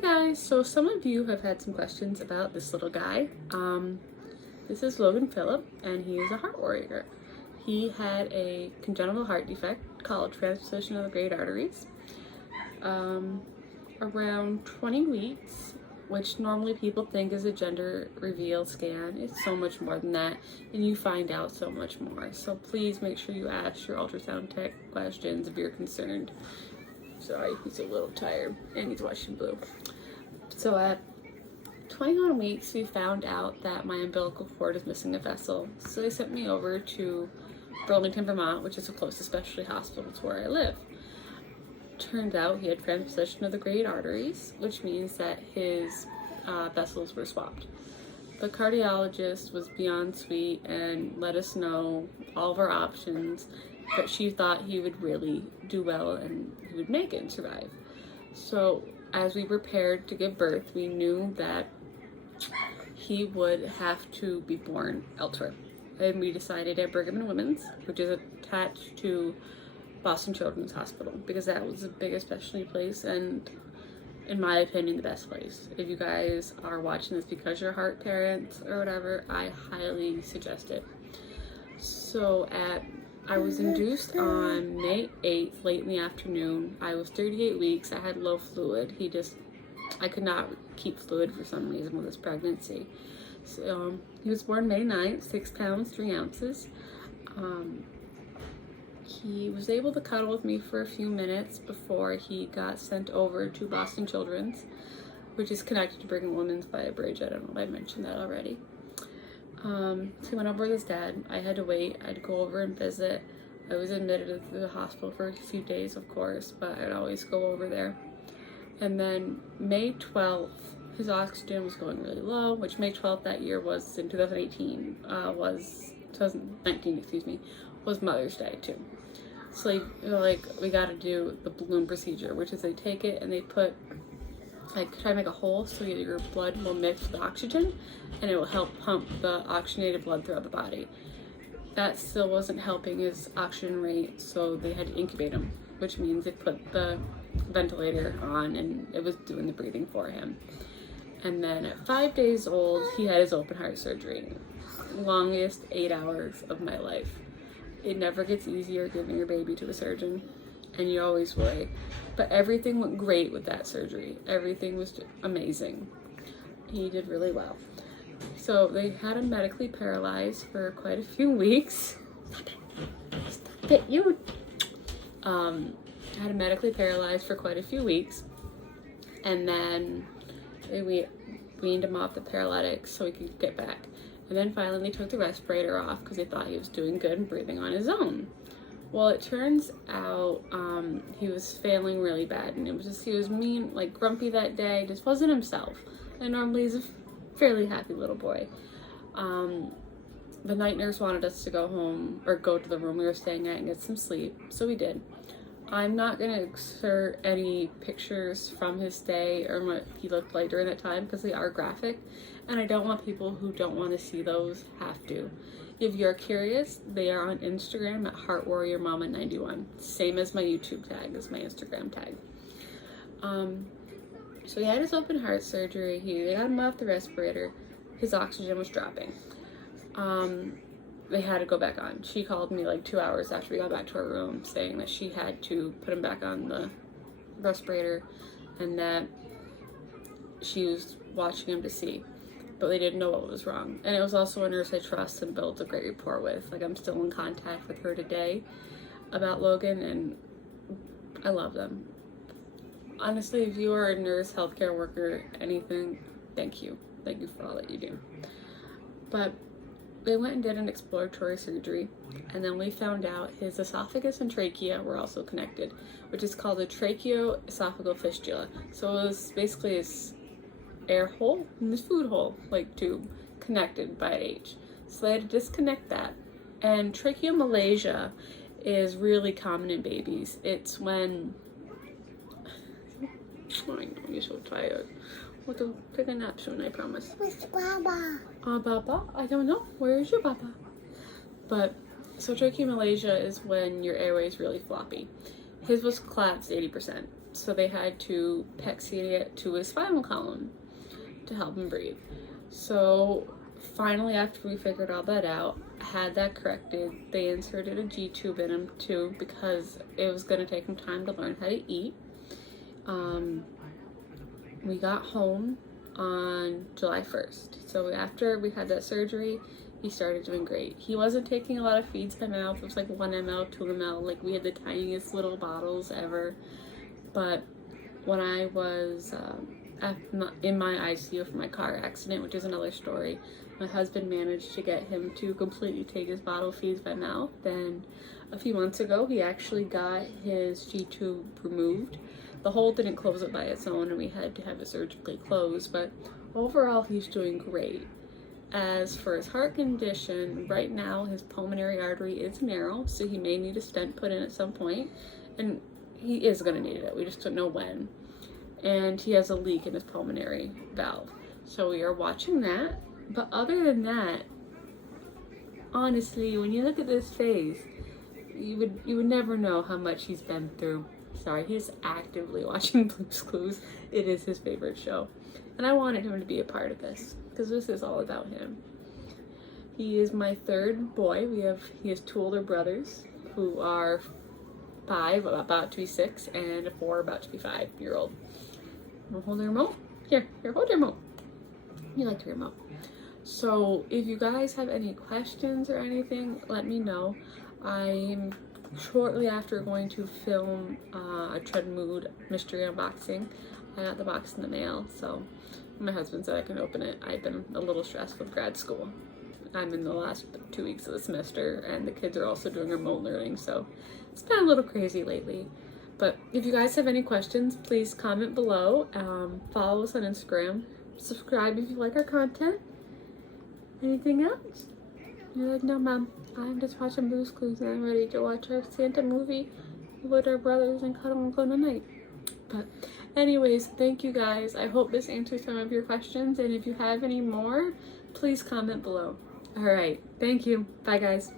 Hi guys, so some of you have had some questions about this little guy. This is Logan Phillip, and he is a heart warrior. He had a congenital heart defect called transposition of the great arteries. Around 20 weeks, which normally people think is a gender reveal scan. It's so much more than that, and you find out so much more. So please make sure you ask your ultrasound tech questions if you're concerned. Sorry, he's a little tired and he's watching Blue. So at 21 weeks, we found out that my umbilical cord is missing a vessel. So they sent me over to Burlington, Vermont, which is the closest specialty hospital to where I live. Turns out he had transposition of the great arteries, which means that his vessels were swapped. The cardiologist was beyond sweet and let us know all of our options, but she thought he would really do well and he would make it and survive. So as we prepared to give birth, we knew that he would have to be born elsewhere. And we decided at Brigham and Women's, which is attached to Boston Children's Hospital, because that was the biggest specialty place and, in my opinion, the best place. If you guys are watching this because you're heart parents or whatever, I highly suggest it. So I was induced on May 8th, late in the afternoon. I was 38 weeks. I had low fluid. I could not keep fluid for some reason with this pregnancy. So he was born May 9th, 6 pounds, 3 ounces. He was able to cuddle with me for a few minutes before he got sent over to Boston Children's, which is connected to Brigham Women's by a bridge. I don't know if I mentioned that already. So he went over with his dad. I had to wait. I had to go over and visit. I was admitted to the hospital for a few days, of course, but I'd always go over there. And then May 12th, his oxygen was going really low, which May 12th that year was in 2019, 2019, excuse me, was Mother's Day too. So we got to do the balloon procedure, which is they take it and they put, try to make a hole so your blood will mix with oxygen and it will help pump the oxygenated blood throughout the body. That still wasn't helping his oxygen rate, so they had to incubate him, which means they put the ventilator on and it was doing the breathing for him. And then at 5 days old, he had his open heart surgery. Longest 8 hours of my life. It never gets easier giving your baby to a surgeon, and you always worry. But everything went great with that surgery. Everything was amazing. He did really well. So they had him medically paralyzed for quite a few weeks. Stop it, you! Had him medically paralyzed for quite a few weeks, and then we weaned him off the paralytics so he could get back. And then finally they took the respirator off because they thought he was doing good and breathing on his own. Well, it turns out he was failing really bad, and he was mean, grumpy that day, just wasn't himself. And normally he's a fairly happy little boy. The night nurse wanted us to go home, or go to the room we were staying at and get some sleep, so we did. I'm not going to insert any pictures from his stay or what he looked like during that time because they are graphic, and I don't want people who don't want to see those have to. If you're curious, they are on Instagram at HeartWarriorMama91, same as my YouTube tag is my Instagram tag. So he had his open heart surgery. They got him off the respirator. His oxygen was dropping. They had to go back on. She called me 2 hours after we got back to our room saying that she had to put him back on the respirator and that she was watching him to see, but they didn't know what was wrong. And it was also a nurse I trust and built a great rapport with. I'm still in contact with her today about Logan, and I love them. Honestly, if you are a nurse, healthcare worker, anything, thank you. Thank you for all that you do. But they went and did an exploratory surgery, and then we found out his esophagus and trachea were also connected, which is called a tracheoesophageal fistula. So it was basically his air hole and his food hole, tube, connected by H. So they had to disconnect that. And tracheomalacia is really common in babies. It's when, I know, you're so tired. We'll take a nap soon, I promise. Where's Baba? Baba? I don't know. Where is your Baba? But, so tracheomalacia is when your airway is really floppy. His was collapsed 80%. so they had to PET CT it to his spinal column to help him breathe. So finally, after we figured all that out, had that corrected, they inserted a G tube in him too, because it was going to take him time to learn how to eat. We got home on July 1st. So after we had that surgery, he started doing great. He wasn't taking a lot of feeds by mouth. It was like 1 ml, 2 ml. Like, we had the tiniest little bottles ever. But when I was in my ICU for my car accident, which is another story, my husband managed to get him to completely take his bottle feeds by mouth. Then a few months ago, he actually got his G tube removed. The hole didn't close it by its own, and we had to have it surgically closed, but overall he's doing great. As for his heart condition, right now his pulmonary artery is narrow, so he may need a stent put in at some point, and he is going to need it. We just don't know when. And he has a leak in his pulmonary valve, so we are watching that. But other than that, honestly, when you look at this face, you would never know how much he's been through. Sorry, he's actively watching Blue's Clues. It is his favorite show. And I wanted him to be a part of this, because this is all about him. He is my third boy. He has 2 older brothers who are 5, about to be 6, and a 4, about to be 5-year-old. Wanna hold the remote? Here, hold your remote. You like the remote. So if you guys have any questions or anything, let me know. I'm shortly after going to film a Tread Mood mystery unboxing. I got the box in the mail, so my husband said I can open it. I've been a little stressed with grad school. I'm in the last 2 weeks of the semester, and the kids are also doing remote learning, so it's been a little crazy lately. But if you guys have any questions, please comment below. Follow us on Instagram. Subscribe if you like our content. Anything else? You're like, no, Mom, I'm just watching Blue's Clues and I'm ready to watch our Santa movie with our brothers and cuddle and go tonight. But anyways, thank you guys. I hope this answers some of your questions, and if you have any more, please comment below. All right, thank you. Bye, guys.